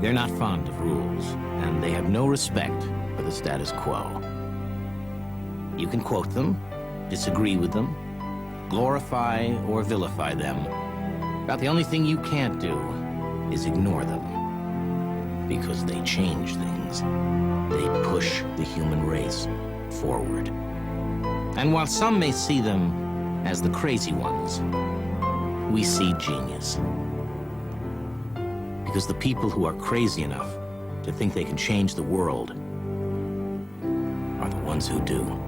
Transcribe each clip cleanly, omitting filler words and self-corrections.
They're not fond of rules, and they have no respect for the status quo. You can quote them, disagree with them, glorify or vilify them. About the only thing you can't do is ignore them. Because they change things. They push the human race forward. And while some may see them as the crazy ones, we see genius. Because the people who are crazy enough to think they can change the world are the ones who do.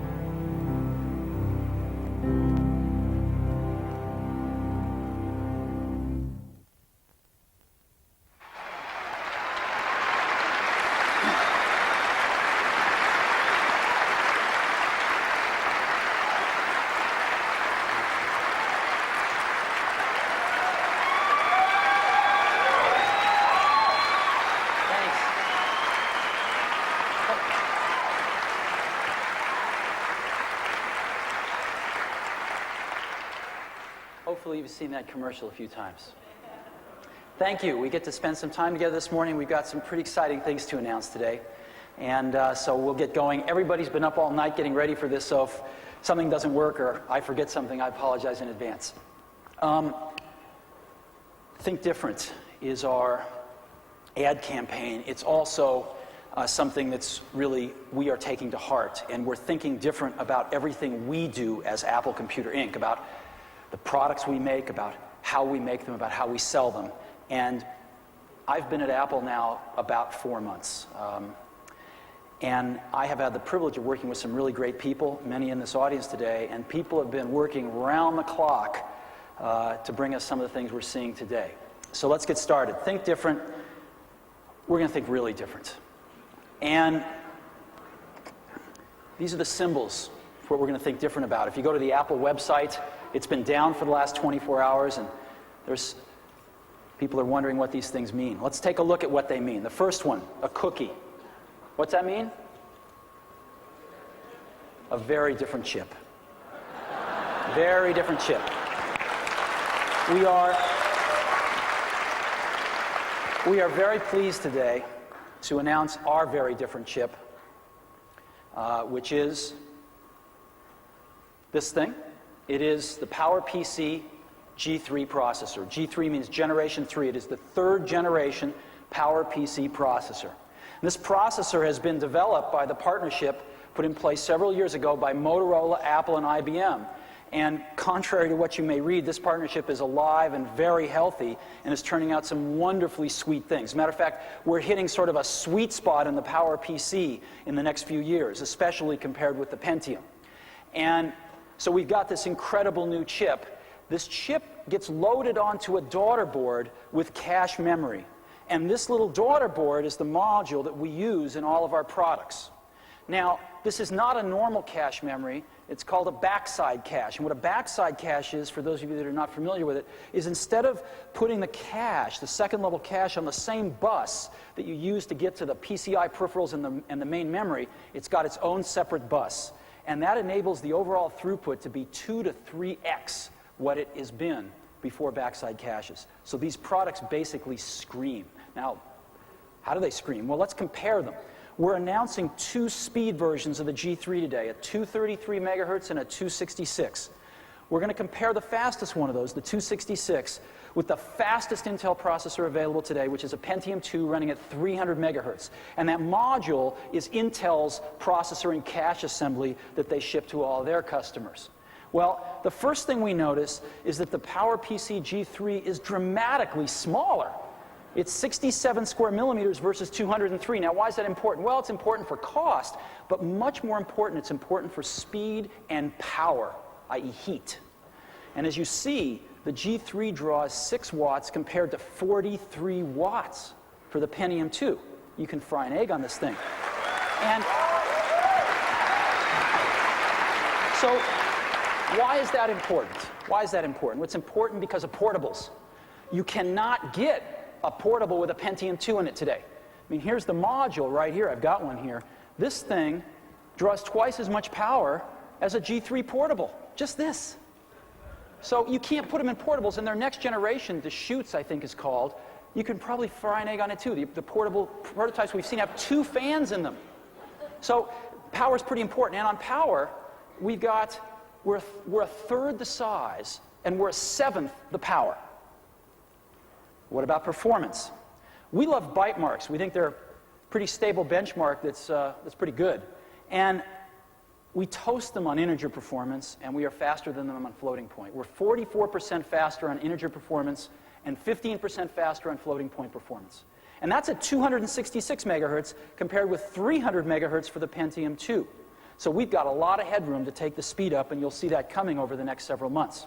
Hopefully you've seen that commercial a few times. Thank you. We get to spend some time together this morning. We've got some pretty exciting things to announce today. And so we'll get going. Everybody's been up all night getting ready for this, so if something doesn't work or I forget something, I apologize in advance. Think Different is our ad campaign. It's also something that's really we are taking to heart. And we're thinking different about everything we do as Apple Computer Inc., about the products we make, about how we make them, about how we sell them. And I've been at Apple now about 4 months. And I have had the privilege of working with some really great people, many in this audience today, and people have been working round the clock to bring us some of the things we're seeing today. So let's get started. Think different. We're going to think really different. And these are the symbols for what we're going to think different about. If you go to the Apple website, it's been down for the last 24 hours, and there's people are wondering what these things mean. Let's take a look at what they mean. The first one, a cookie. What's that mean? A very different chip. Very different chip. We are very pleased today to announce our very different chip, which is this thing. It is the PowerPC G3 processor. G3 means generation 3. It is the third generation PowerPC processor. And this processor has been developed by the partnership put in place several years ago by Motorola, Apple, and IBM. And contrary to what you may read, this partnership is alive and very healthy and is turning out some wonderfully sweet things. As a matter of fact, we're hitting sort of a sweet spot in the PowerPC in the next few years, especially compared with the Pentium. And so we've got this incredible new chip. This chip gets loaded onto a daughter board with cache memory. And this little daughter board is the module that we use in all of our products. Now, this is not a normal cache memory. It's called a backside cache. And what a backside cache is, for those of you that are not familiar with it, is instead of putting the cache, the second level cache, on the same bus that you use to get to the PCI peripherals and the main memory, it's got its own separate bus. And that enables the overall throughput to be 2 to 3x what it has been before backside caches. So these products basically scream. Now, how do they scream? Well, let's compare them. We're announcing 2 speed versions of the G3 today, a 233 megahertz and a 266. We're going to compare the fastest one of those, the 266, with the fastest Intel processor available today, which is a Pentium 2 running at 300 megahertz. And that module is Intel's processor and cache assembly that they ship to all their customers. Well, the first thing we notice is that the PowerPC G3 is dramatically smaller. It's 67 square millimeters versus 203. Now, why is that important? Well, it's important for cost, but much more important, it's important for speed and power, i.e. heat. And as you see, the G3 draws 6 watts compared to 43 watts for the Pentium 2. You can fry an egg on this thing. And so, why is that important? Why is that important? Well, it's important because of portables. You cannot get a portable with a Pentium 2 in it today. I mean, here's the module right here. I've got one here. This thing draws twice as much power as a G3 portable. Just this. So you can't put them in portables. And their next generation, the Shoots, I think is called, you can probably fry an egg on it too. The portable prototypes we've seen have 2 fans in them. So power is pretty important. And on power, we're a third the size, and we're a 1/7 the power. What about performance? We love bite marks. We think they're a pretty stable benchmark that's pretty good. And we toast them on integer performance, and we are faster than them on floating point. We're 44% faster on integer performance and 15% faster on floating point performance. And that's at 266 megahertz compared with 300 megahertz for the Pentium 2. So we've got a lot of headroom to take the speed up, and you'll see that coming over the next several months.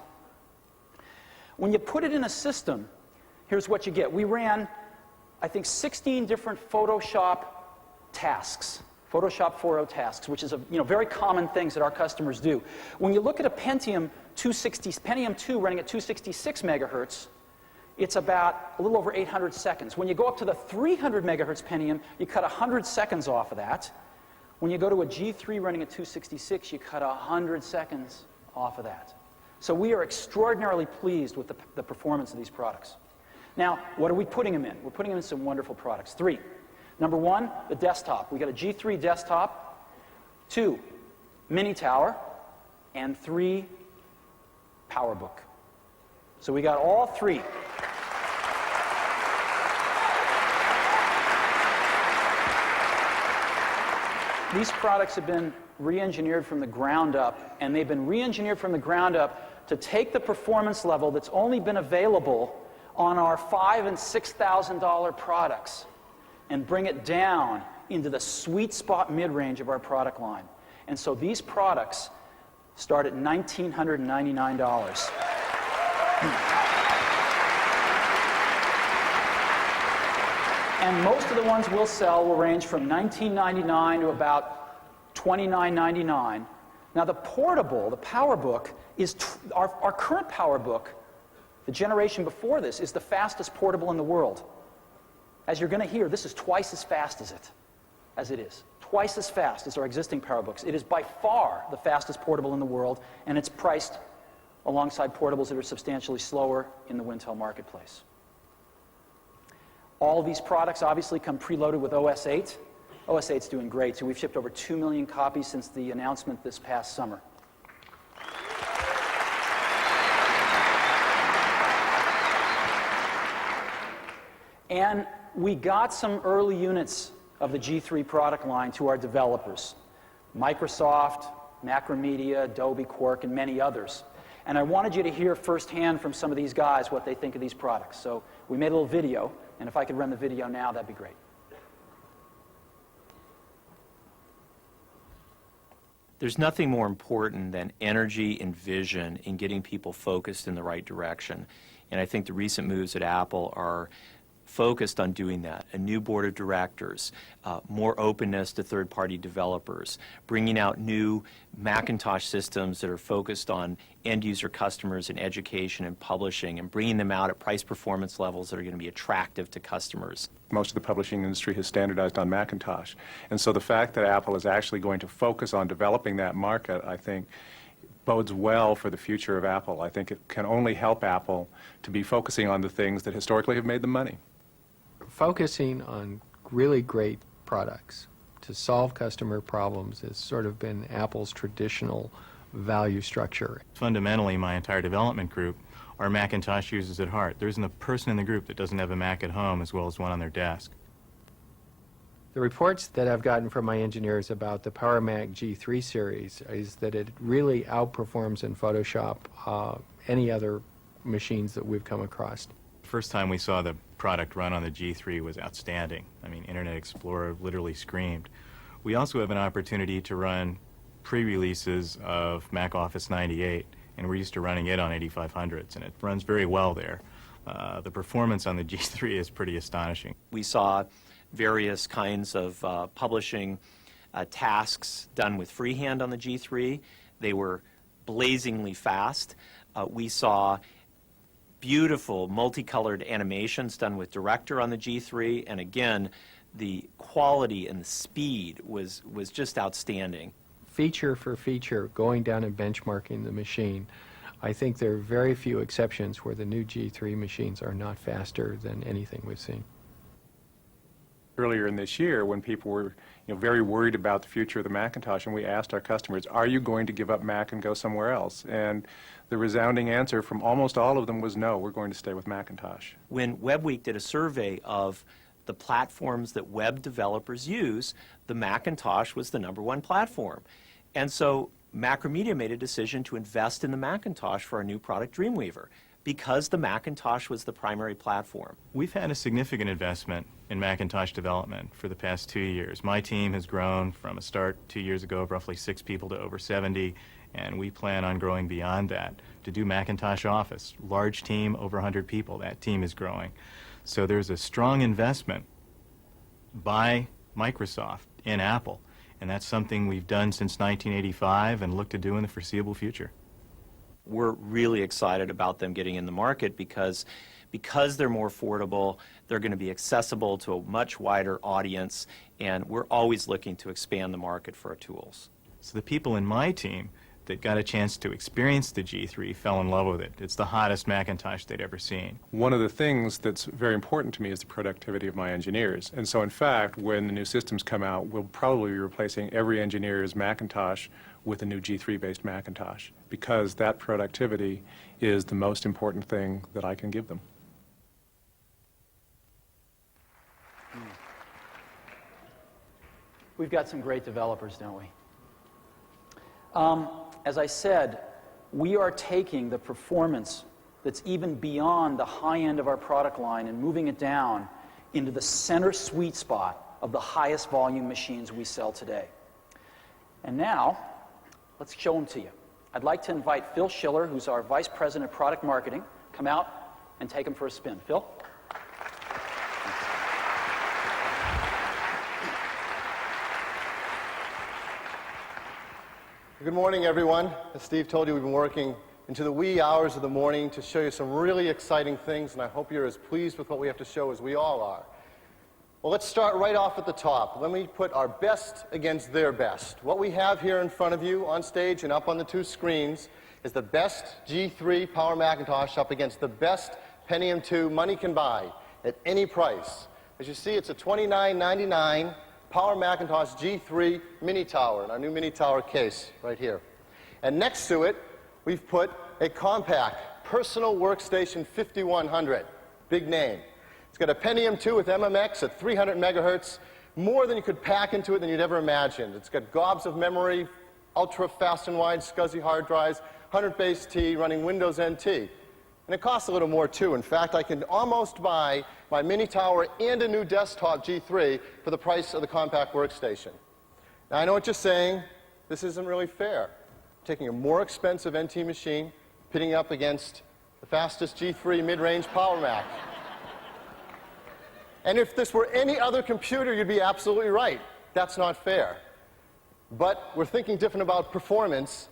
When you put it in a system, here's what you get. We ran, I think, 16 different Photoshop tasks. Photoshop 4.0 tasks, which is very common things that our customers do. When you look at a Pentium 2 running at 266 megahertz, it's about a little over 800 seconds. When you go up to the 300 megahertz Pentium, you cut 100 seconds off of that. When you go to a G3 running at 266, you cut 100 seconds off of that. So we are extraordinarily pleased with the performance of these products. Now, what are we putting them in? We're putting them in some wonderful products. 3. Number 1, the desktop. We got a G3 desktop. 2, mini tower. And 3, PowerBook. So we got all 3. These products have been re-engineered from the ground up, and they've been re-engineered from the ground up to take the performance level that's only been available on our $5,000 and $6,000 products and bring it down into the sweet spot mid-range of our product line. And so these products start at $1,999. And most of the ones we'll sell will range from $19.99 to about $29.99. Now the portable, the PowerBook, is our current PowerBook, the generation before this, is the fastest portable in the world. As you're going to hear, this is twice as fast as it is. Twice as fast as our existing PowerBooks. It is by far the fastest portable in the world, and it's priced alongside portables that are substantially slower in the Wintel marketplace. All of these products obviously come preloaded with OS 8. OS 8's doing great, so we've shipped over 2 million copies since the announcement this past summer. And we got some early units of the G3 product line to our developers. Microsoft, Macromedia, Adobe, Quark, and many others. And I wanted you to hear firsthand from some of these guys what they think of these products. So we made a little video, and if I could run the video now, that'd be great. There's nothing more important than energy and vision in getting people focused in the right direction. And I think the recent moves at Apple are focused on doing that. A new board of directors, more openness to third-party developers, bringing out new Macintosh systems that are focused on end-user customers in education and publishing, and bringing them out at price performance levels that are going to be attractive to customers. Most of the publishing industry has standardized on Macintosh. And so the fact that Apple is actually going to focus on developing that market, I think, bodes well for the future of Apple. I think it can only help Apple to be focusing on the things that historically have made them money. Focusing on really great products to solve customer problems has sort of been Apple's traditional value structure. Fundamentally, my entire development group are Macintosh users at heart. There isn't a person in the group that doesn't have a Mac at home as well as one on their desk. The reports that I've gotten from my engineers about the Power Mac G3 series is that it really outperforms in Photoshop any other machines that we've come across. First time we saw the product run on the G3 was outstanding. I mean, Internet Explorer literally screamed. We also have an opportunity to run pre-releases of Mac Office 98, and we're used to running it on 8500s, and it runs very well there. The performance on the G3 is pretty astonishing. We saw various kinds of publishing tasks done with freehand on the G3. They were blazingly fast. We saw beautiful multicolored animations done with Director on the G3, and again, the quality and the speed was just outstanding. Feature for feature, going down and benchmarking the machine, I think there are very few exceptions where the new G3 machines are not faster than anything we've seen. Earlier in this year, when people were very worried about the future of the Macintosh, and we asked our customers, are you going to give up Mac and go somewhere else? And the resounding answer from almost all of them was no, we're going to stay with Macintosh. When WebWeek did a survey of the platforms that web developers use, the Macintosh was the #1 platform. And so Macromedia made a decision to invest in the Macintosh for our new product, Dreamweaver, because the Macintosh was the primary platform. We've had a significant investment in Macintosh development for the past 2 years. My team has grown from a start 2 years ago of roughly 6 people to over 70, and we plan on growing beyond that to do Macintosh Office. Large team, over 100 people. That team is growing. So there's a strong investment by Microsoft in Apple, and that's something we've done since 1985 and look to do in the foreseeable future. We're really excited about them getting in the market because they're more affordable, they're going to be accessible to a much wider audience, and we're always looking to expand the market for our tools. So the people in my team that got a chance to experience the G3 fell in love with it. It's the hottest Macintosh they'd ever seen. One of the things that's very important to me is the productivity of my engineers. And so in fact, when the new systems come out, we'll probably be replacing every engineer's Macintosh with a new G3-based Macintosh, because that productivity is the most important thing that I can give them. We've got some great developers, don't we? As I said, we are taking the performance that's even beyond the high end of our product line and moving it down into the center sweet spot of the highest volume machines we sell today. And now, let's show them to you. I'd like to invite Phil Schiller, who's our Vice President of Product Marketing, come out and take him for a spin. Phil? Good morning, everyone. As Steve told you, we've been working into the wee hours of the morning to show you some really exciting things, and I hope you're as pleased with what we have to show as we all are. Well, let's start right off at the top. Let me put our best against their best. What we have here in front of you on stage and up on the 2 screens is the best G3 Power Macintosh up against the best Pentium 2 money can buy at any price. As you see, it's a $29.99 Power Macintosh G3 Mini Tower in our new Mini Tower case right here. And next to it, we've put a compact Personal Workstation 5100. Big name. It's got a Pentium 2 with MMX at 300 megahertz, more than you could pack into it than you'd ever imagined. It's got gobs of memory, ultra fast and wide SCSI hard drives, 100 base T running Windows NT. And it costs a little more too. In fact, I can almost buy my Mini Tower and a new desktop G3 for the price of the compact workstation. Now I know what you're saying, this isn't really fair. I'm taking a more expensive NT machine, pitting it up against the fastest G3 mid-range Power Mac. And if this were any other computer, you'd be absolutely right. That's not fair. But we're thinking different about performance,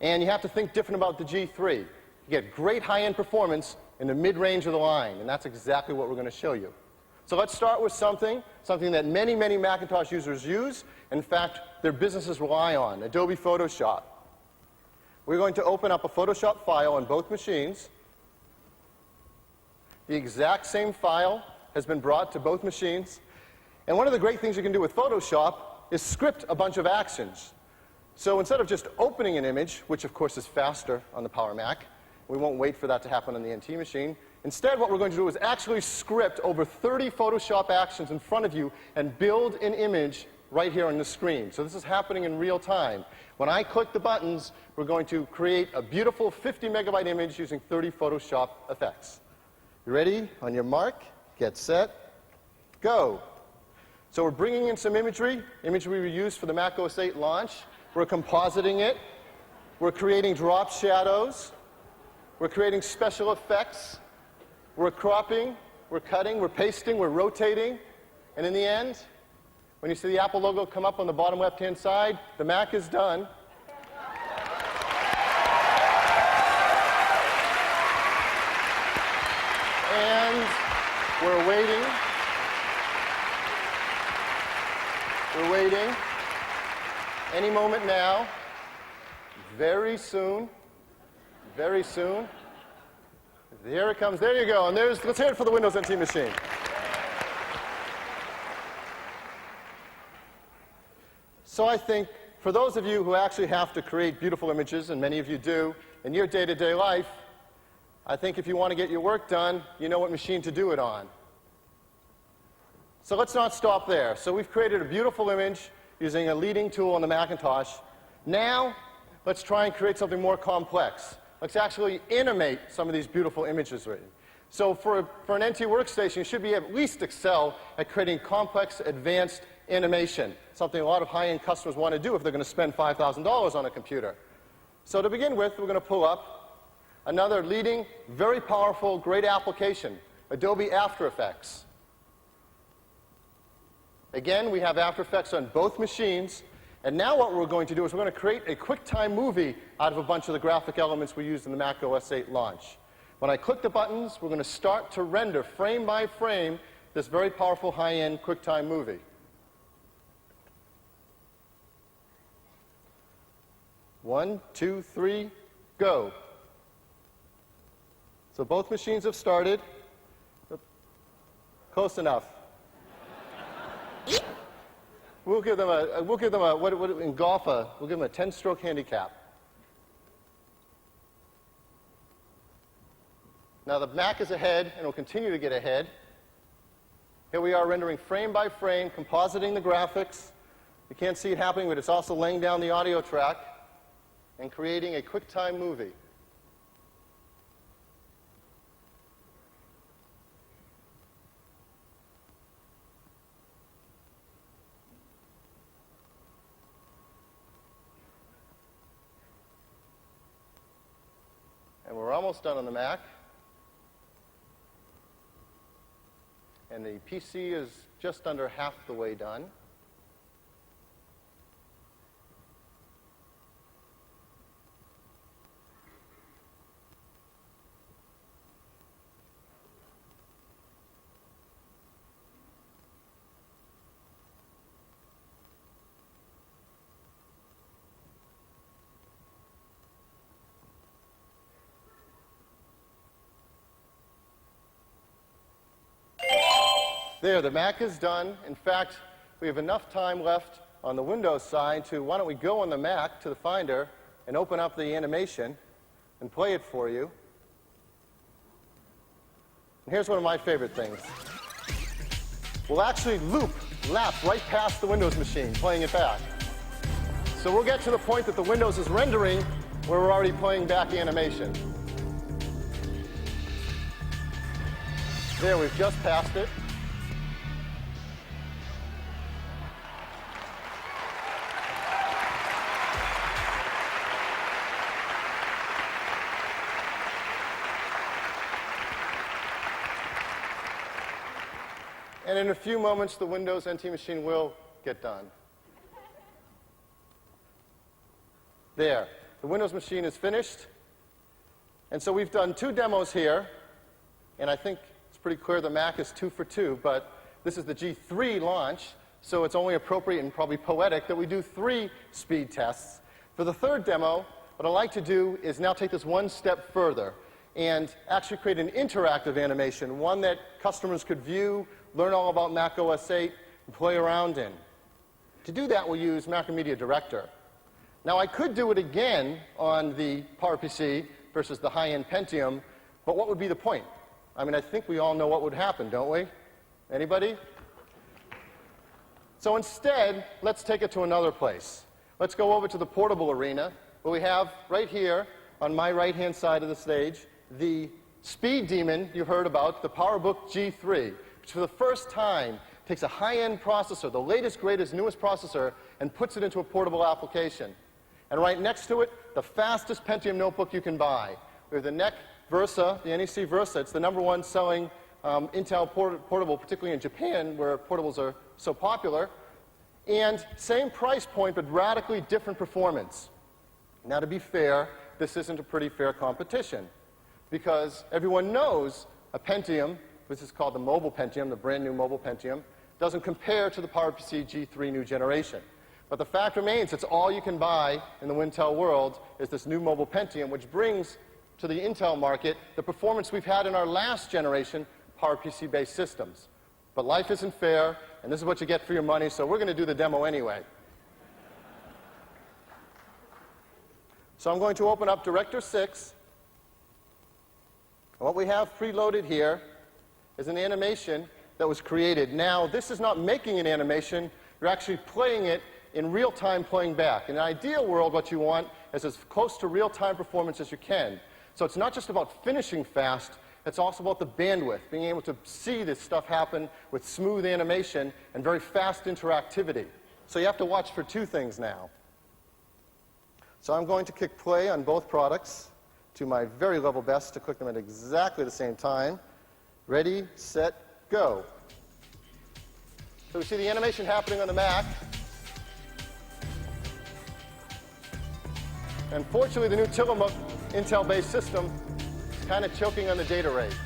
and you have to think different about the G3. You get great high-end performance in the mid-range of the line, and that's exactly what we're going to show you. So let's start with something that many, many Macintosh users use. In fact, their businesses rely on, Adobe Photoshop. We're going to open up a Photoshop file on both machines. The exact same file has been brought to both machines. And one of the great things you can do with Photoshop is script a bunch of actions. So instead of just opening an image, which of course is faster on the Power Mac, we won't wait for that to happen on the NT machine. Instead, what we're going to do is actually script over 30 Photoshop actions in front of you and build an image right here on the screen. So this is happening in real time. When I click the buttons, we're going to create a beautiful 50 megabyte image using 30 Photoshop effects. You ready? On your mark, get set, go. So we're bringing in some imagery we used for the Mac OS 8 launch. We're compositing it. We're creating drop shadows. We're creating special effects. We're cropping. We're cutting. We're pasting. We're rotating. And in the end, when you see the Apple logo come up on the bottom left-hand side, the Mac is done. And we're waiting. We're waiting. Any moment now, very soon, very soon. Here it comes. There you go. And let's hear it for the Windows NT machine. So I think for those of you who actually have to create beautiful images, and many of you do, in your day-to-day life, I think if you want to get your work done, you know what machine to do it on. So let's not stop there. So we've created a beautiful image using a leading tool on the Macintosh. Now, let's try and create something more complex. Let's actually animate some of these beautiful images. So for an NT workstation, you should be at least excel at creating complex, advanced animation, something a lot of high-end customers want to do if they're going to spend $5,000 on a computer. So to begin with, we're going to pull up another leading, very powerful, great application, Adobe After Effects. Again, we have After Effects on both machines. And now what we're going to do is we're going to create a QuickTime movie out of a bunch of the graphic elements we used in the Mac OS 8 launch. When I click the buttons, we're going to start to render frame by frame this very powerful high-end QuickTime movie. One, two, three, go. So both machines have started. Close enough. We'll give them in golf, we'll give them a 10-stroke handicap. Now the Mac is ahead, and will continue to get ahead. Here we are rendering frame by frame, compositing the graphics. You can't see it happening, but it's also laying down the audio track and creating a QuickTime movie. And we're almost done on the Mac. And the PC is just under half the way done. There, the Mac is done. In fact, we have enough time left on the Windows side to, why don't we go on the Mac to the Finder and open up the animation and play it for you. And here's one of my favorite things. We'll actually lap right past the Windows machine, playing it back. So we'll get to the point that the Windows is rendering where we're already playing back the animation. There, we've just passed it. And in a few moments, the Windows NT machine will get done. There. The Windows machine is finished. And so we've done 2 demos here. And I think it's pretty clear the Mac is 2 for 2. But this is the G3 launch, so it's only appropriate and probably poetic that we do 3 speed tests. For the 3rd demo, what I'd like to do is now take this one step further and actually create an interactive animation, one that customers could view, learn all about Mac OS 8, and play around in. To do that, we'll use Macromedia Director. Now, I could do it again on the PowerPC versus the high-end Pentium, but what would be the point? I mean, I think we all know what would happen, don't we? Anybody? So instead, let's take it to another place. Let's go over to the portable arena, where we have right here, on my right-hand side of the stage, the speed demon you heard about, the PowerBook G3, which for the first time takes a high-end processor, the latest, greatest, newest processor, and puts it into a portable application. And right next to it, the fastest Pentium notebook you can buy. We have the NEC Versa, the NEC Versa. It's the #1 selling Intel portable, particularly in Japan, where portables are so popular. And same price point, but radically different performance. Now, to be fair, this isn't a pretty fair competition, because everyone knows a Pentium, this is called the mobile Pentium, the brand new mobile Pentium, doesn't compare to the PowerPC G3 new generation. But the fact remains, it's all you can buy in the Wintel world is this new mobile Pentium, which brings to the Intel market the performance we've had in our last generation PowerPC-based systems. But life isn't fair, and this is what you get for your money, so we're going to do the demo anyway. So I'm going to open up Director 6. And what we have preloaded here is an animation that was created. Now, this is not making an animation. You're actually playing it in real time, playing back. In an ideal world, what you want is as close to real-time performance as you can. So it's not just about finishing fast, it's also about the bandwidth, being able to see this stuff happen with smooth animation and very fast interactivity. So you have to watch for two things now. So I'm going to click play on both products to my very level best to click them at exactly the same time. Ready, set, go. So we see the animation happening on the Mac. Unfortunately, the new Tillamook Intel-based system is kind of choking on the data rate.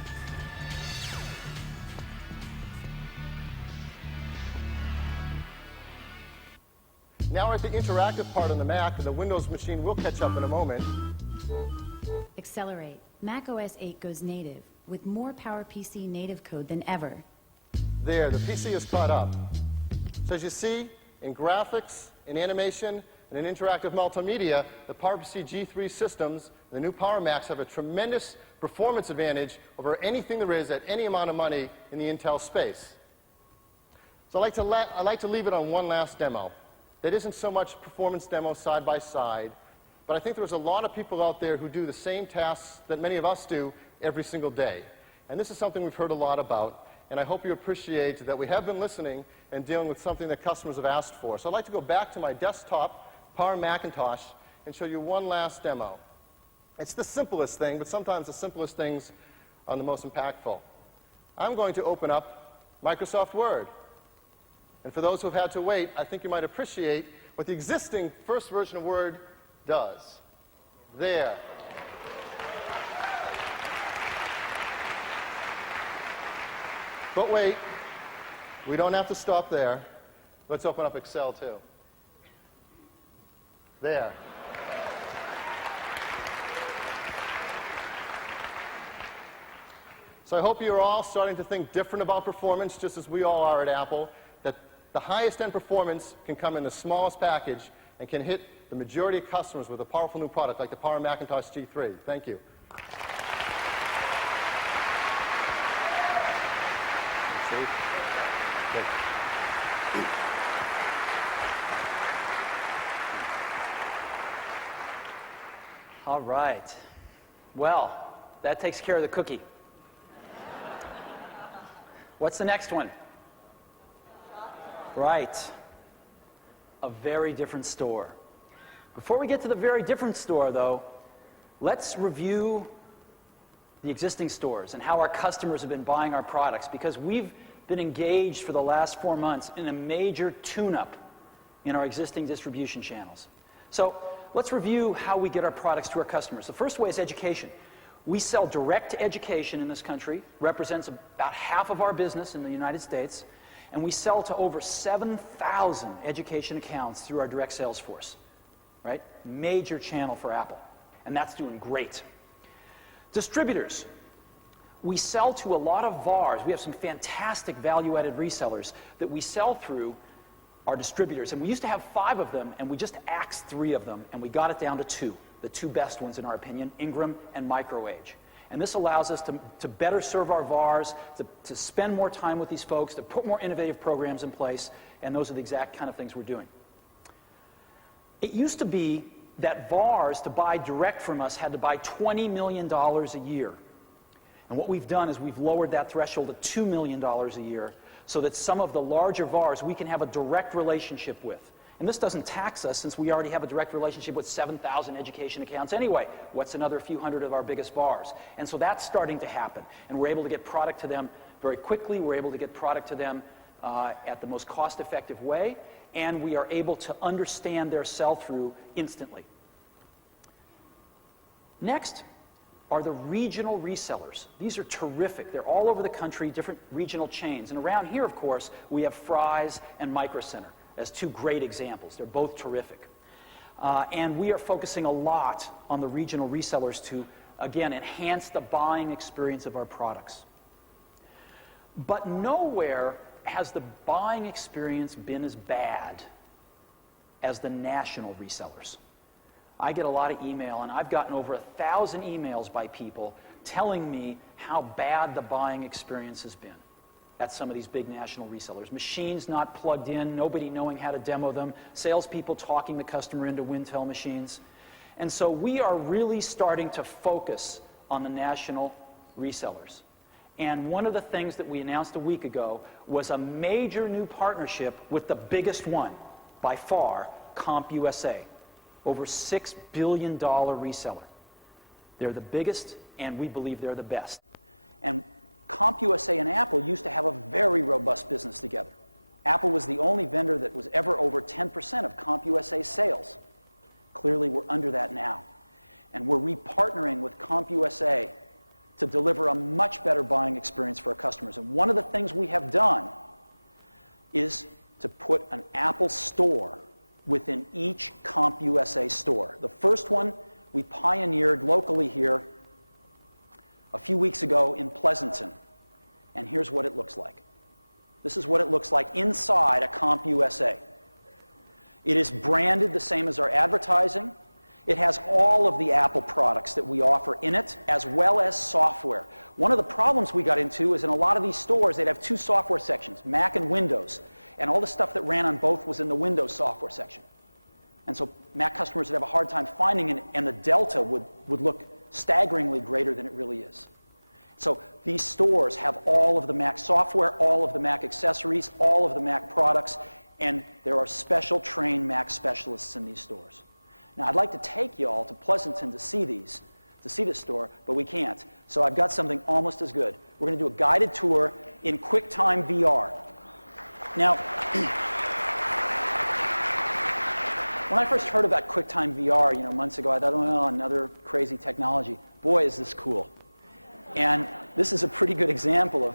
Now we're at the interactive part on the Mac, and the Windows machine will catch up in a moment. Accelerate. Mac OS 8 goes native with more PowerPC native code than ever. There, the PC is caught up. So as you see, in graphics, in animation, and in interactive multimedia, the PowerPC G3 systems and the new Power Macs have a tremendous performance advantage over anything there is at any amount of money in the Intel space. So I'd like to leave it on one last demo. That isn't so much performance demo side by side, but I think there's a lot of people out there who do the same tasks that many of us do every single day. And this is something we've heard a lot about, and I hope you appreciate that we have been listening and dealing with something that customers have asked for. So I'd like to go back to my desktop Power Macintosh and show you one last demo. It's the simplest thing, but sometimes the simplest things are the most impactful. I'm going to open up Microsoft Word. And for those who have had to wait, I think you might appreciate what the existing first version of Word does. There. But wait, we don't have to stop there. Let's open up Excel too. There. So I hope you're all starting to think different about performance, just as we all are at Apple, that the highest end performance can come in the smallest package and can hit the majority of customers with a powerful new product like the Power Macintosh G3. Thank you. All right. Well, that takes care of the cookie. What's the next one? Right. A very different store. Before we get to the very different store, though, let's review the existing stores and how our customers have been buying our products, because we've been engaged for the last 4 months in a major tune-up in our existing distribution channels. So let's review how we get our products to our customers. The first way is education. We sell direct to education in this country, represents about half of our business in the United States, and we sell to over 7,000 education accounts through our direct sales force, right? Major channel for Apple, and that's doing great. Distributors. We sell to a lot of VARs. We have some fantastic value-added resellers that we sell through our distributors, and we used to have 5 of them, and we just axed 3 of them, and we got it down to 2. The 2 best ones, in our opinion, Ingram and MicroAge. And this allows us to better serve our VARs, to spend more time with these folks, to put more innovative programs in place, and those are the exact kind of things we're doing. It used to be that VARs, to buy direct from us, had to buy $20 million a year. And what we've done is we've lowered that threshold to $2 million a year so that some of the larger VARs we can have a direct relationship with. And this doesn't tax us, since we already have a direct relationship with 7,000 education accounts anyway. What's another few hundred of our biggest VARs? And so that's starting to happen. And we're able to get product to them very quickly. We're able to get product to them at the most cost-effective way. And we are able to understand their sell-through instantly. Next are the regional resellers. These are terrific. They're all over the country, different regional chains. And around here, of course, we have Fry's and Micro Center as 2 great examples. They're both terrific. And we are focusing a lot on the regional resellers to again, enhance the buying experience of our products. But nowhere has the buying experience been as bad as the national resellers. I get a lot of email, and I've gotten over 1,000 emails by people telling me how bad the buying experience has been at some of these big national resellers. Machines not plugged in, nobody knowing how to demo them, salespeople talking the customer into Wintel machines. And so we are really starting to focus on the national resellers. And one of the things that we announced a week ago was a major new partnership with the biggest one, by far, CompUSA, over $6 billion reseller. They're the biggest, and we believe they're the best. And CompUSA and Apple used to have a very robust business together. Apple was the only vendor that was ever over 10% of CompUSA's sales. Clearly, we're under that now. And we're repartnering with CompUSA to deliver a much better buying experience for our customers. And one of the things we have done is to put an Apple store within each CompUSA store. The first one we pioneered locally here a few weeks ago in Pleasanton. And here's what it looks like. This is what it looks like inside a CompUSA. It is branded the same as our advertising. It has all of the Apple products that we offer in it, as well as software. One of the problems we got into is in a lot of these stores, they'd have two software sections, Mac and Windows. And all the stuff that ran on both was in the Windows software section. And so Mac customers would have a hard time finding it, and the delta would look staggeringly greater than it really is. So these stores have all of the Mac software, all of the Mac accessories, all of the Mac products, and there are special trained Mac specialists in these stores. Now, I'd like to take you all to Pleasanton to see these, to see this store, but we can't. So I've got something almost as good. We're going to do a guided tour in QuickTime VR. Now, when I first heard about QuickTime VR, months ago, I thought, oh, another crazy technology. Boy, is this cool. And this is a pretty good example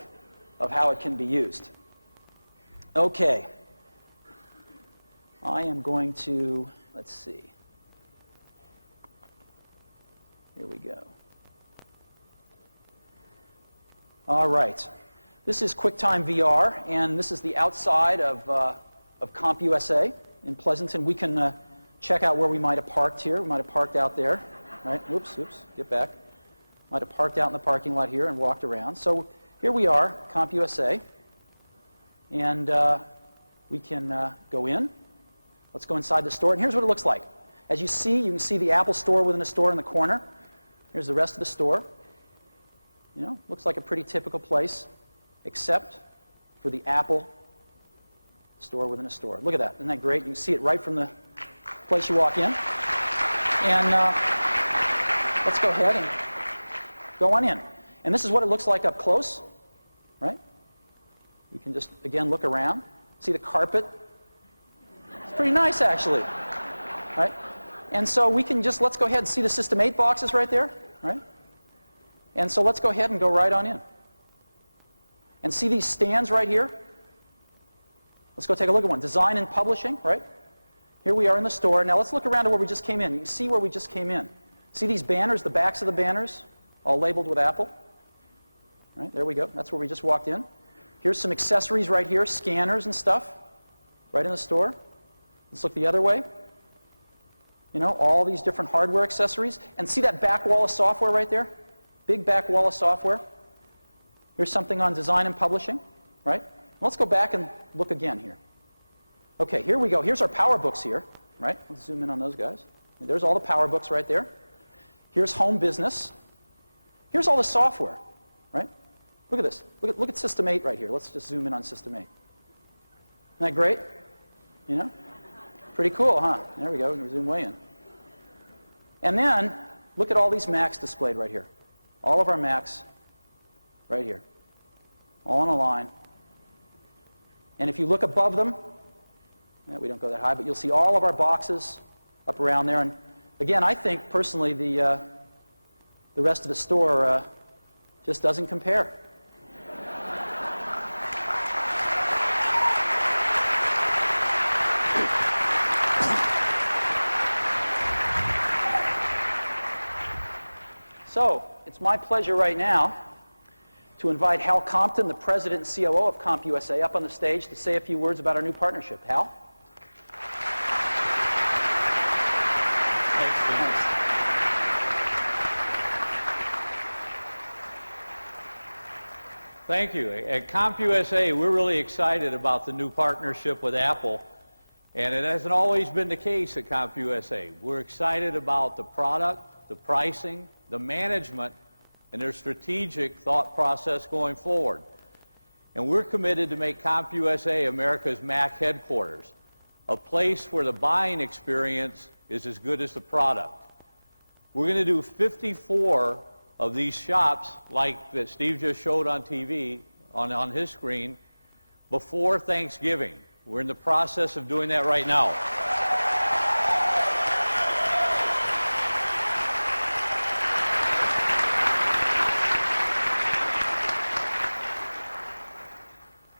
of how it can be used. Okay. I am going to, let's see. Here we go. All right. This is QuickTime VR, and this is the outside of CompUSA in Pleasanton. We can check out where we might have parked here. We might have parked out there. Right? Oops, get back. Might have parked out in the parking lot here and walked around. So here we are, CompUSA, and we can go in. Let's go inside the store, and here's what it looks like. As you can see the Apple store within a store in the corner. Here's the rest of the store. Looks like a pretty typical place, except for the Apple store within a store. Look at that. Isn't that great? You can see it right from the place you walk in. And let's go ahead and go on in. And this is what it looks like up close, right? You can just, again, look around. See the carpet? It's pretty nice, actually, right? And so we can just, let's go ahead and see the System 8 boxes right there, right? And so let's go ahead and go right on in. And see these stands right here? Let's go take a look at one. Design and publishing, right? Here we are in the store. Now let's look around to where we just came in. You can see where we just came in. See these banners, the backs of the banners, all labeled with Apple? Right, there we go. That's where we just walked in. Here's some accessories right here, scanners and stuff, right in the store. Let's look the other way. All these different hardware accessories. And see that back wall of software right there? Big back wall of software. Here's something on design and publishing, right? Let's go back and look again here. Okay, here we go. Here's our PowerBooks here, right? Let's zoom in on those guys. There's all the PowerBooks right there. Here's home business. Here's all the software, right? Look at this. Look at System 8 right here. Let's just zoom in on System 8. Isn't that great? Pretty cool, huh? There we go. We can zoom way in. And then, look at all these Macs displayed right here. All of our Macs right here. All on a line. And if you look above them, we don't go that high, but you'll see all of our boxes up around there. And again, I think, personally, the rest of the store just doesn't compare. So, it's my pleasure right now to invite Hal Compton, the President and COO of CompUSA, up on the stage to say a few words about our new partnership. Hal? Thanks, Steve. Thanks. Thank you. At CompUSA, we're really excited about the new partnership with Apple, and it hasn't always been the case at CompUSA. We're excited about the product, the pricing, the management, and their strategic thought process going forward. And we're committed to make CompUSA America's Mac headquarters, a place where the buying experience is as good as the product. We're going to do 54 of these shops like that Steve just showed on TV, on his screen, before Thanksgiving. We're in the process of doing that right now.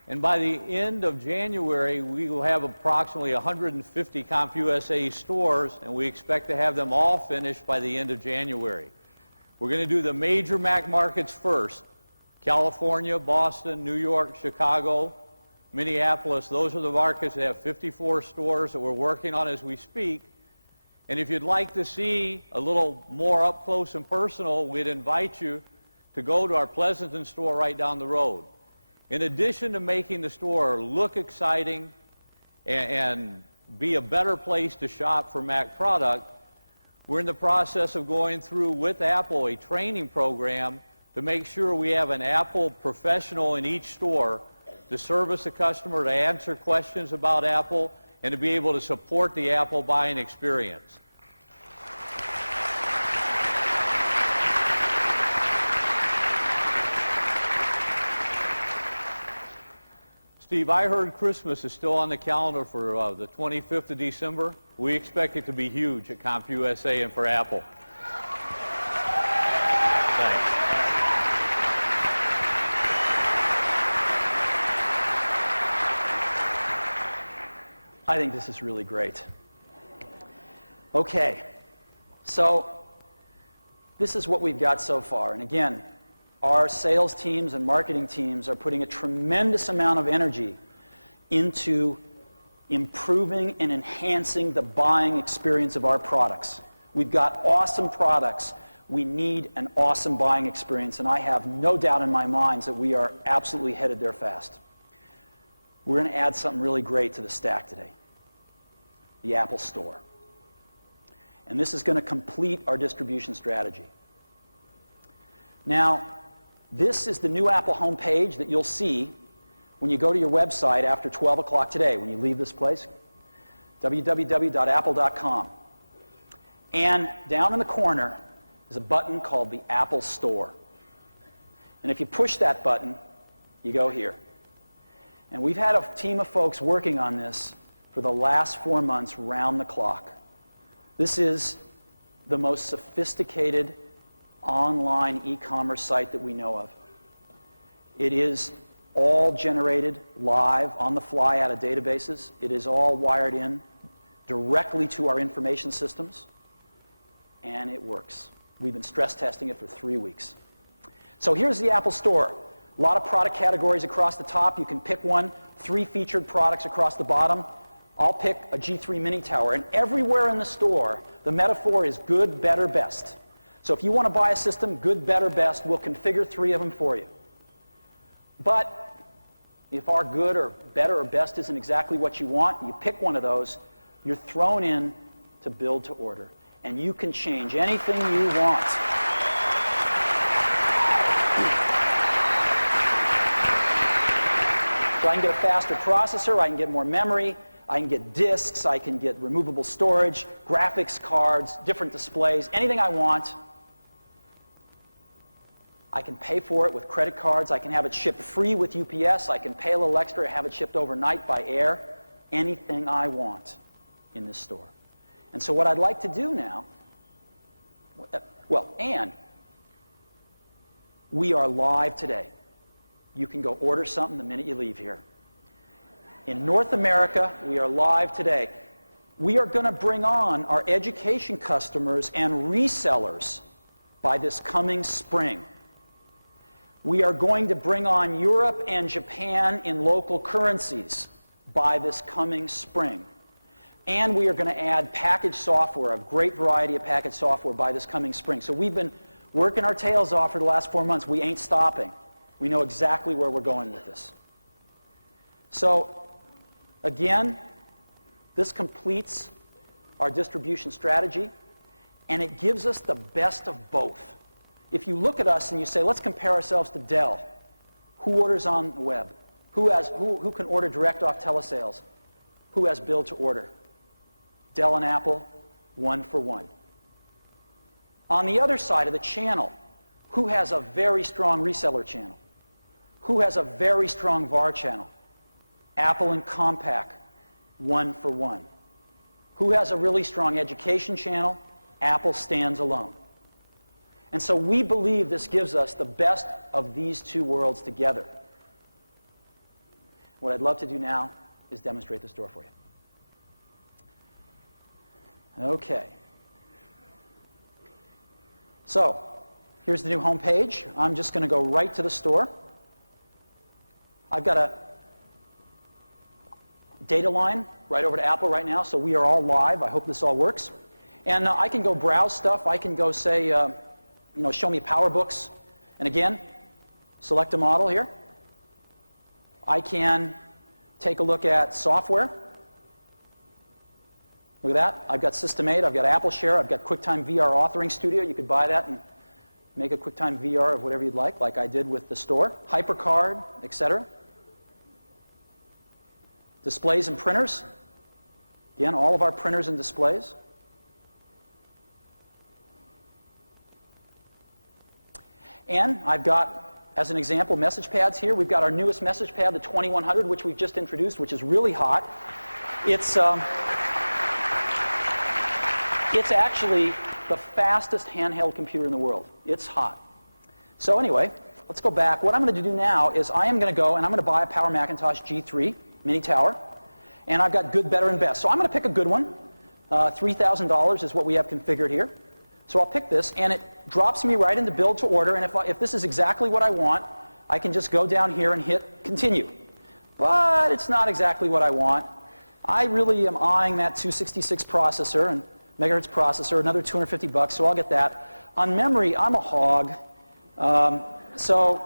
And by the end of January, we will have approximately 150 CompUSA stores, and we expect to have them all finished by the end of January. We're going to do the major Mac markets first: California, Boston, New York, Chicago, Minneapolis. Those are the markets that have 54 stores that we're working on as we speak. And if you'd like to see a little more up close and personal, we'd invite you to go to our Pleasanton store right down the road. In addition to making the store look exciting and be a better place to shop for Mac product, we're in the process of going through with Apple a training program to make sure we have an Apple professional in each store to service the customer, to answer questions about Apple, and to be able to support the Apple buying experience. Steve, I heard Christmas is still on the calendar for the 25th of December. We expect it to be huge at CompUSA and for Apple. Thanks. I think this is really great. Okay, so this is what we've got so far. And again, our sales teams and marketing teams are putting a tremendous amount of energy into improving and enhancing the buying experience of our products. We've got awesome products. We need an awesome buying experience, and I have no doubt in my mind that we are absolutely headed there fast. We're going to add something really great to the stack today: the Apple Store. And this is going to complete our distribution strategy. Now, this is the new Apple homepage that you'll see when you go to your website after 12 o'clock today, when you leave this place, www.apple.com. And down in the corner is a button called the Apple Store. And if you push that button, you go here. And we've had a team of folks working on this for the last 4 months round the clock. This is the most sophisticated online e-commerce site that we know of. It is all generated live on the fly out of databases. It is all wired in directly to our information systems, and it works. We've been stress testing it for 3 weeks. So here's the Apple Store. A lot of product categories across the top. You can pick one. 3 featured products across the bottom. I'll pick a G3 mini tower, and everywhere in the store, the metaphor is good, better, best. So if you want to buy a system, good, better, best, we'll configure 3 of them for you. But if our good or better or best isn't exactly what you want, you pick one of those, you're thrown in to build to order. And you can change anything you want. So I can get a faster processor, I can get more memory, I can get disks, I can get removable storage, graphics cards, different displays, anything I want. I can pay for it with credit cards. I can have it shipped free with UPS. I can pay a little extra, have it shipped overnight by air. Anything I want in this store. And so what I'd like to do now, and we are live today. You can go order something the minute you leave here. In North America, we are live today. We are going to bring on our education customers and resellers by this coming spring. We are going to bring on Europe and Japan in local currencies by this coming spring. And we are going to add package software, a great variety of package software by this coming spring. So we've been working our tails off for the last 4 months. We ain't stopping. We know exactly where we're going with this. So, again, this completes our distribution strategy, and it gives us the best of both. If you look at us and you say, let's compare ourselves to Dell, who orders on the web? Who can order direct off telesales? Who has build to order? Dell and Apple, 1 for 1. On the other side of the channel, who has a very strong reseller channel? Who has a very strong VAR channel? Apple and Compaq, 1 for 1. Who has a really strong education channel? Apple stands alone. And so we believe this gives us the best of these two worlds together. What I'd love to do now is demonstrate the store for you. Okay. So, here's the new home page. I'm just going to go right to the store. I've got a data line right over to Apple right now, so we are all live. I hope this all works. And I can go browse stuff. I can go say, show me PowerBooks. And again, select a model here. I can take a look at software. Look at that. I've got System 8. I've got Apple Share. I've got QuickTime VR Authoring Studio. You could buy that and make a QuickTime VR of whatever you'd like I did with the store. HyperCard, etc. Displays and printers. Again, all of our printers and displays. And I've got, as an example, message pads here. We've got our newest message pad, the 2100, which we've just introduced, which is really hot. It's actually the fastest handheld computer in the world. It's hot. So anyway, let's go back. What I'm going to do now is I am going to go and I'm going to buy a Power Macintosh G3 Mini Tower. And I've got good, better, and best. So I'm going to pick a good one. $3,000 is what we have configured here. So I'll pick this, and it drops me right into build to order. And if this is exactly what I want, I can just go down here and hit continue. But it's not exactly what I want. I really am eyeing that 266 processor and megahertz processor, another $250, so I'll get that. On memory, I'm a hog. So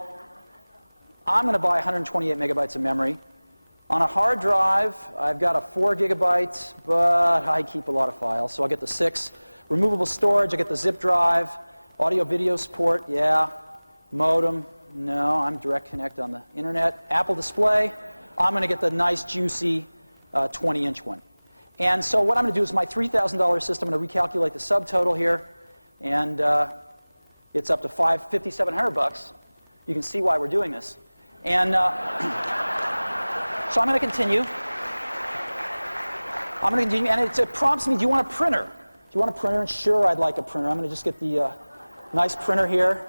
I'm going to buy 128 megabytes of memory. On a hard drive, I've got a 4 gigabyte, but I keep a lot of files, so I'll get the 6. Removable storage, I get the zip drive. Audio-video support, yeah. Modem, no, I'm direct connect on the internet. Apple Display, I'm going to get the nice, juicy 20-inch one. And so what I'm going to do is my $3,000 system, I'm going to recalculate the subtotal here, and it's up to $5,700. You can see why we're doing this. And so I'm going to continue. And it prompts me, do you want a printer? Do you want a printer? And sure, I'd like a printer. I'm going to just get the nice printer here.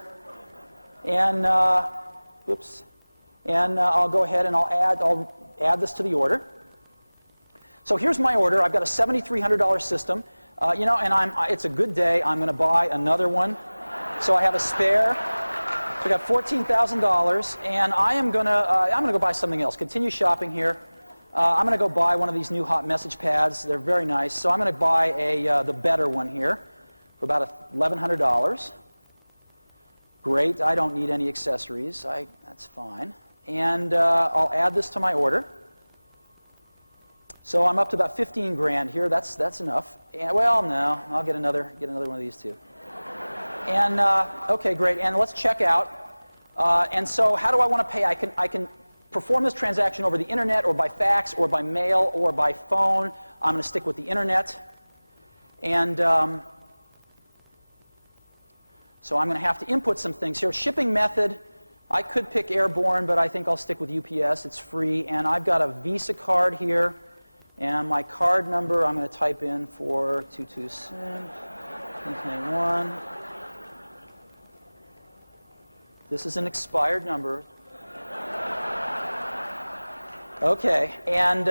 And, I'll go ahead and I'll add this to the order. So here's my order. I've got a $7,300 system. And it's a good day. I'm going to buy another one. So I have a spare. I got $14,000, and I'm going to go buy something else. Continue shopping here. I'm going to go buy one of these new hot message pads. They're very nice. So I'm going to buy the better one here for about $1,100. Great. I don't need any accessories. That's fine. And I'll add this to my order. So I'm up to about 15 grand here. That's enough. And, well, no, I'll get another one of these too. And okay, great. And let's check out. And so, how do I want to pay? I can perform this transaction over the internet, or by fax, or by mail, or by phone. I'm going to stick with the internet. And so I'm going to have to input some things here. Shipping method. I could pick airborne, but I think I'll stick with UPS. It's free. And I've got a Visa card here. And my card number, I'm going to type in 4226 1. This is an expired number. Okay, and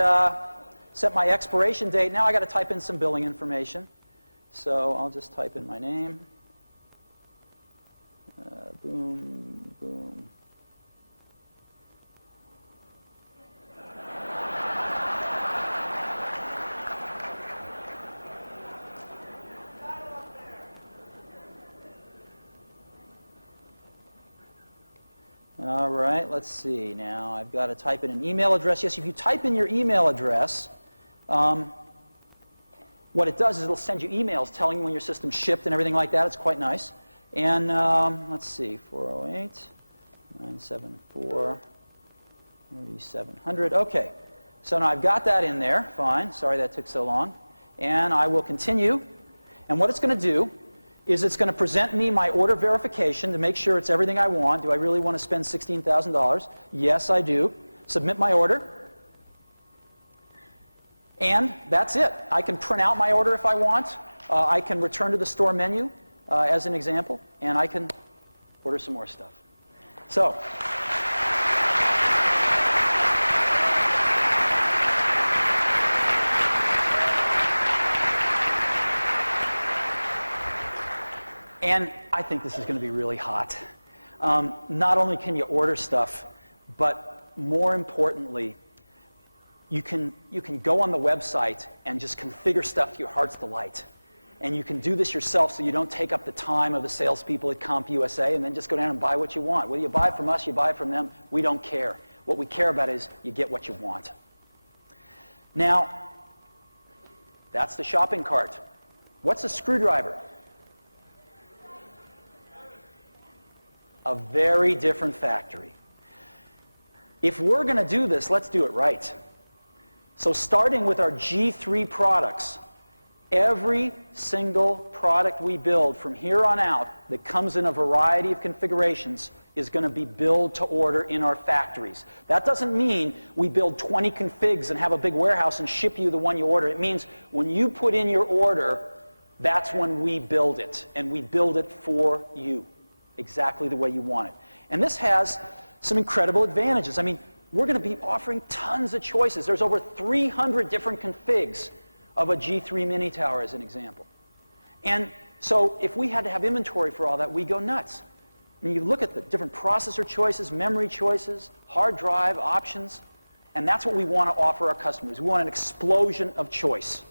set my expiration date. Now I got to type in some billing information. So I'll just type in my name. Boom, boom. All right, let's see. Now I've got to type in an email address. Yes, if you type in your email address, what it does is it'll send you emails telling you when your system's shipped and everything like that. It's quite nice. And let's see, 408-974-3700. Okay, so now I've got that in there. Fine. Sorry that took so long. And I will continue. And what it's going to do is it's going to present me my order verification to make sure it's everything I want. Do I really want to spend $16,000? Yes, I do. Submit my order. And that's it. I can print out my order if I want. I can return to the store menu as an example, and I can order some more stuff. So, and I think this is going to be really hot. Not only can you order stuff, but more importantly, you can go on the website and just configure stuff to your heart's delight. And you can do this yourself so you don't take up the time of the salespeople at CompUSA and then just go down and buy what you want. Whether you buy from us, you buy from them, we don't care. What we care about is you get what you want. Now, that's the shopping cart. What's a screwdriver? A very different factory. If we're going to do this, let's do it right. So starting with our G3 products, every single product we build from here on out that comes in a variety of configurations is going to be build to order in our factories. That doesn't mean we build 20 configs and have a big warehouse and ship you the one you order. It means when you put in your order, that's when we build it, and we build it for you, exactly the way you want it. And this has some incredible advantages. I mean, we're going to be offering tons of choices. There's over 300 different configs of a G3 mini tower, as an example. And so if we had to have inventory for all that, we'd go nuts. I mean, you look at the different processor choices, memory choices, hard drive options, and that's what we want to offer our customers. We want an explosion of choice.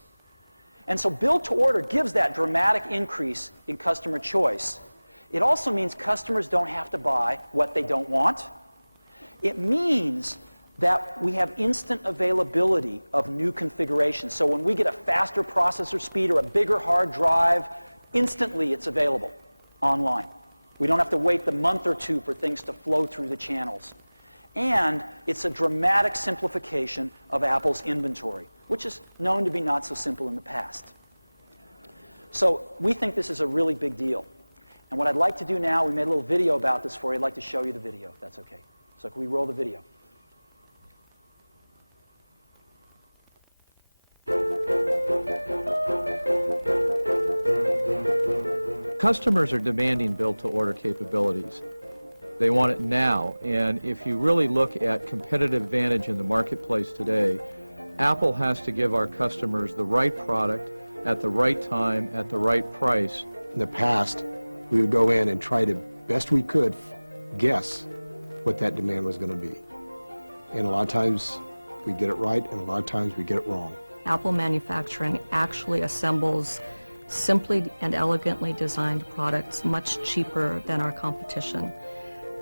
And so build to order gives that dramatic increase in customer choice. It also means customers don't have to buy what they don't want. It means that we have instant availability of new configurations. So when we get a faster processor speed or a bigger hard drive, instantly it's available online. We don't have to wait the month or two for things to flow through the channels. And it's a dramatic simplification of Apple's inventory, which is known to be not so simple in the past. So we think this is a really big deal. And what I'd like to do now, we made a little video about this for you. I'd like to show you the video, if that's okay. So can we roll the video? Customers are demanding build-to-order capabilities. They want it now, and if you really look at competitive advantage in the marketplace today, Apple has to give our customers the right product at the right time at the right price. In the past, we would go in and try to, best we could, guess what that demand was going to be. And a lot of times we get it right, and a lot of times we get it wrong. Apple manufacturing actually assembles simply and elegantly designed products much cheaper than our competition.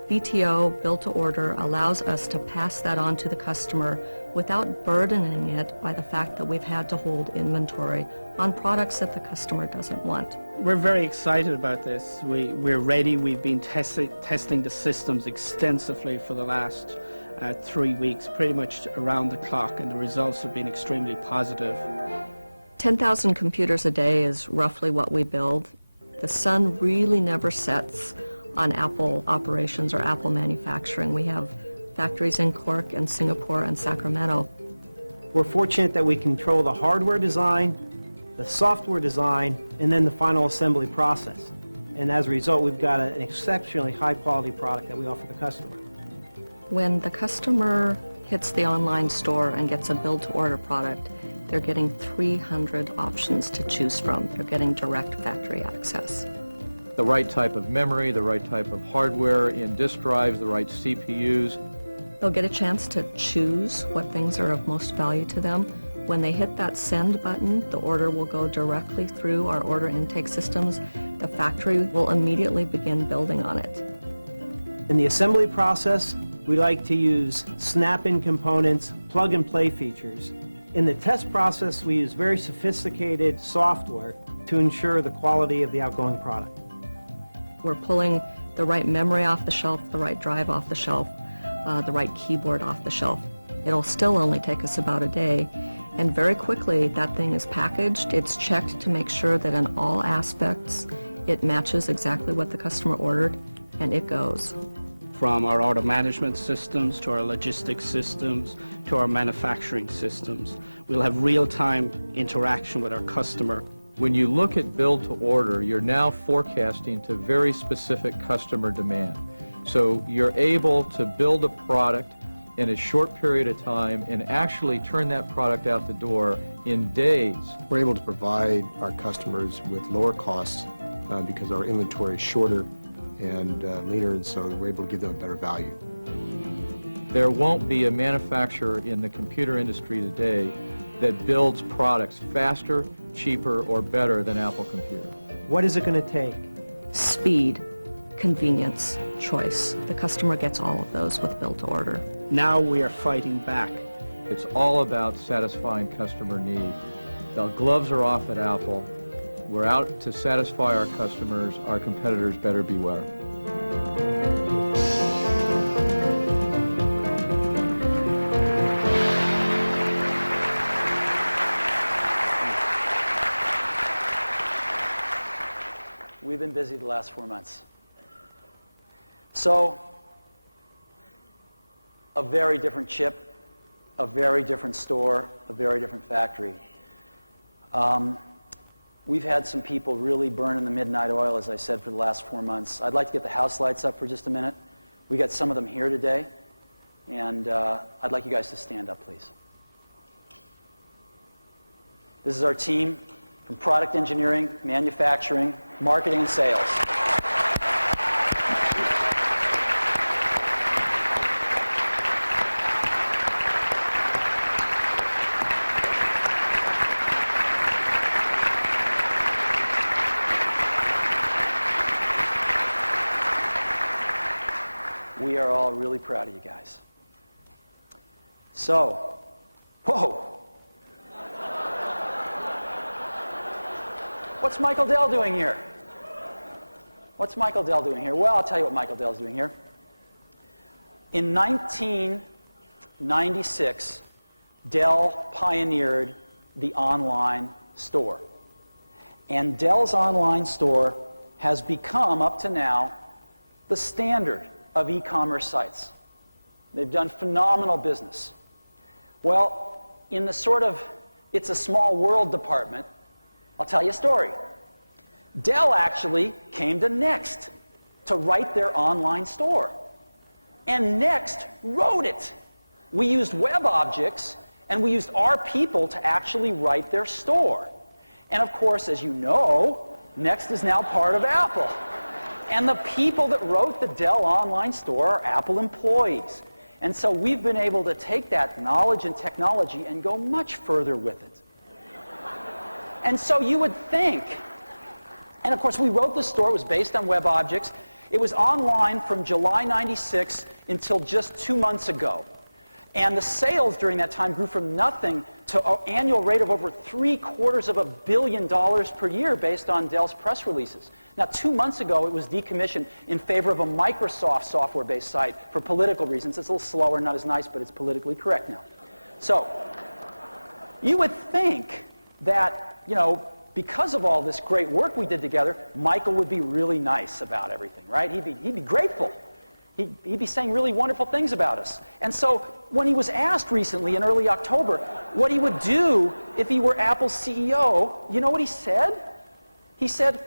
BTO, built to order, allows us to pass that on to the customer without burdening it by the fact that we've had to hold inventory on products that the customer doesn't want. We're very excited about this. We're ready. We've been testing the systems extensively for the last 3 weeks, pretty much around the clock, and the results have been extremely positive. 10,000 computers a day is roughly what we build. The sun really never sets on Apple operations or Apple manufacturing. We have factories in Cork and Singapore and Sacramento. We're fortunate that we control the hardware design, the software design, and then the final assembly process. And as a result, we've got an exceptionally high-quality product that we offer the customer. When the customer hits the online store and gets a build-to-order product, they're getting 300 options to choose from. They're getting direct factory access. the right type of memory, the right type of hardware in disk drives, the right CPUs. They'll get a chance to choose what things are of most value to them. When they hit that send button, the order will go directly through our order intake systems. The factory will immediately begin building on it. In the assembly process, we like to use snap-in components, plug-and-play features. In the test process, we use very sophisticated software to ensure the quality of the outgoing product. We're pulling the right memory off the shelf, the right drive off the shelf, the right keyboard off the shelf. It'll still only take us about a day, and very quickly that thing is packaged. It's checked to make sure that in all aspects it matches exactly what the customer ordered, and it goes. From our order management systems to our logistics systems to our manufacturing systems, we'll have real-time interaction with our customer. When you look at build to order, you're now forecasting to very specific customer demand. So you're able to build a product in a short period of time and actually turn that product out the door in days. We're able to provide our customers with lower costs because our inventory is shorter and leaner, and so we're able to give them a better value. There won't be a manufacturer in the computer industry today that builds products faster, cheaper, or better than Apple Computer. What is it going to take? Speed, convenience, choice. The customer gets all of those with build to order. Now we are fighting back. It's all about satisfying customer need. The gloves are off at Apple. We're out to satisfy our customers. Our competitors better beware. We've been busy the last 4 months. So, a very different chip, a very different store, a very different factory. We've had some people really burning the midnight oil, as I said, for the last 4 months. I'd like to get the house lights up for just a minute. We got some of them here today, and I'd like you guys to stand up, please. This is our team from product engineering, manufacturing, marketing, and sales. We are all really proud of you guys. So, whoa! What's Michael Dell doing here? What's Michael Dell doing here? Well, I'll tell you what Michael Dell's doing here. In 1996, Dell pioneered the online store. And Dell's online store has become, up to now, the standard of e-commerce sites. They've done phenomenal business. Well, in the sort of it's a small world department, I'll tell you a story. Dell actually came to Next to write their online store. And Next wrote it. We used web objects, and we used our people to actually write their store. And of course, as you know, Next is now part of Apple. And the people that wrote the Dell online store are Apple employees. And so we've been able to take that knowledge and technology and go much further with it. And so you would think, and of course we wrote the store, it was based on web objects. It was online from July 96 until just 2 months ago. And the sales during that time grew from nothing to an annual rate of over $750 million per year based on Dell's press releases. Now, 2 months ago, it was decommissioned in favor of a Microsoft software-based site for political reasons. It's a little slower, not as nice, but it's politically correct now. So, you would think that, you know, because of all this great work we did together, Michael would be really nice about everything, right? He'd be grateful. He'd be saying really wonderful things about us. And so when he was asked recently in early October what he would do if he were Apple's CEO, you know what he said? He said,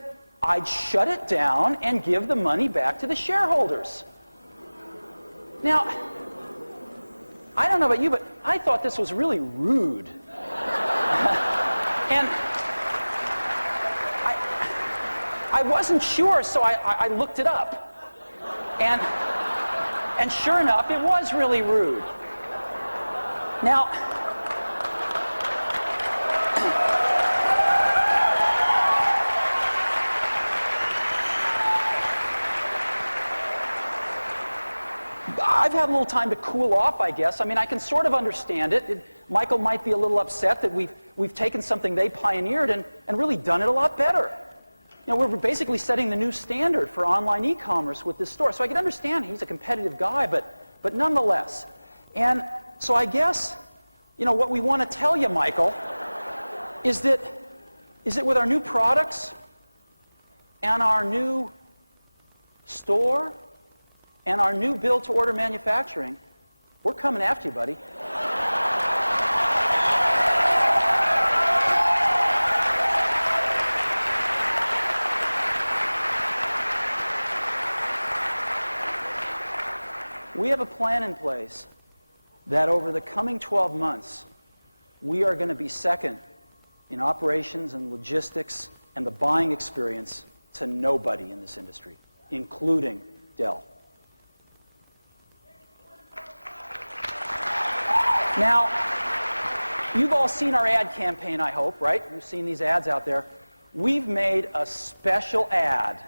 I'd shut it down and give the money back to the shareholders. Now, I don't know about you, but I thought this was really rude. And I wasn't sure, so I looked it up. And sure enough, it was really rude. Now, I've had a little time to cool off, I guess. I mean, I can sort of understand it. Michael might be a little upset that we've taken something they pioneered and really done it a lot better. You know, we're basically setting the new standard for online e-commerce with this store. So I can understand he's a competitive guy, but nonetheless. And so I guess, you know, what we want to tell you, Michael, is that with our new products and our new store and our new build-to-order manufacturing, we're coming after you, buddy. We have a plan in place that over the coming 12 months, we are going to be second in operations and logistics and the buying experience to nobody in this industry, including Dell. Now, you've all seen our ad campaign, I hope, right? You've seen these ads out there. We've made a special ad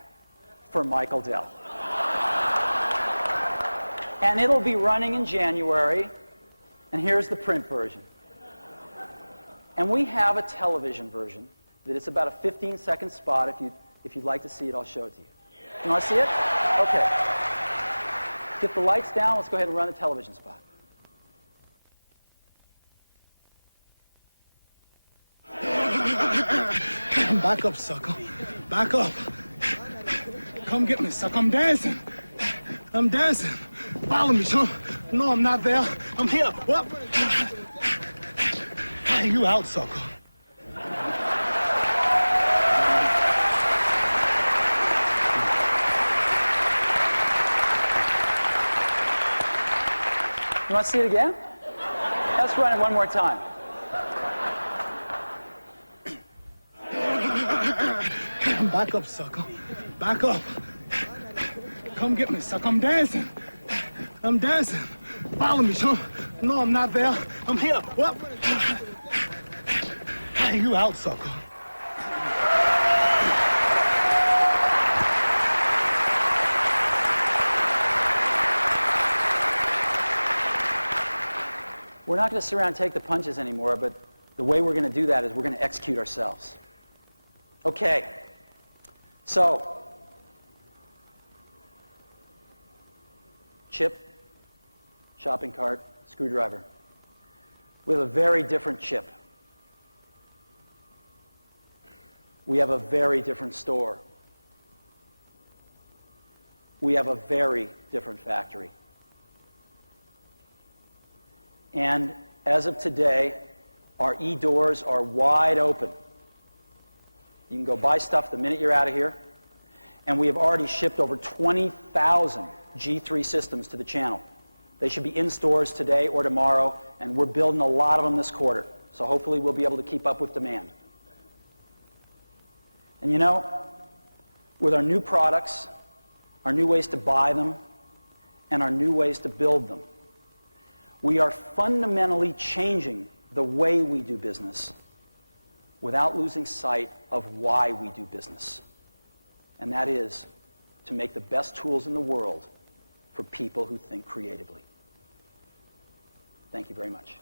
for Michael Dell. And it'll be running in January, and here's the print version. And we have a television version that it's about a 15-second spot. If you'd like to see it, I'll show it to you. You want to see it? Okay. Get the lights down. Let's go ahead and run the television spot. Back up, sucker. Back up. Come get me, sucker. I'm dancing. I'm dancing. Follow me, son. No, I'm not there. I'm here. What? Hey, you out, sucker. You want to see it again? Let's run it one more time. Back up, sucker. Back up. Come get me, sucker. I'm dancing. I'm dancing. Follow me, son. No, I'm not there. I'm here. What? Hey, you out, sucker. We're not going to sit around and take the punches anymore, but the way we're going to do that is we're going to execute ourselves. Okay. So, chip, shopping cart, screwdriver. We have a very different chip. We have a very different store. We have a very different factory. And as of today, our e-doors are wide open. You can go buy stuff the minute you're out of here. And we have already shipped over 20,000 G3 systems to the channel. They should be in stores today or tomorrow, and we're building a lot of them this quarter. So hopefully we'll be able to keep up with demand. And you know, with our new products, our new ways to buy them, and our new ways to build them, we are fundamentally changing the way we do business without losing sight of why we do business. And that is to make the best tools in the world for people who think creatively. Thank you very much.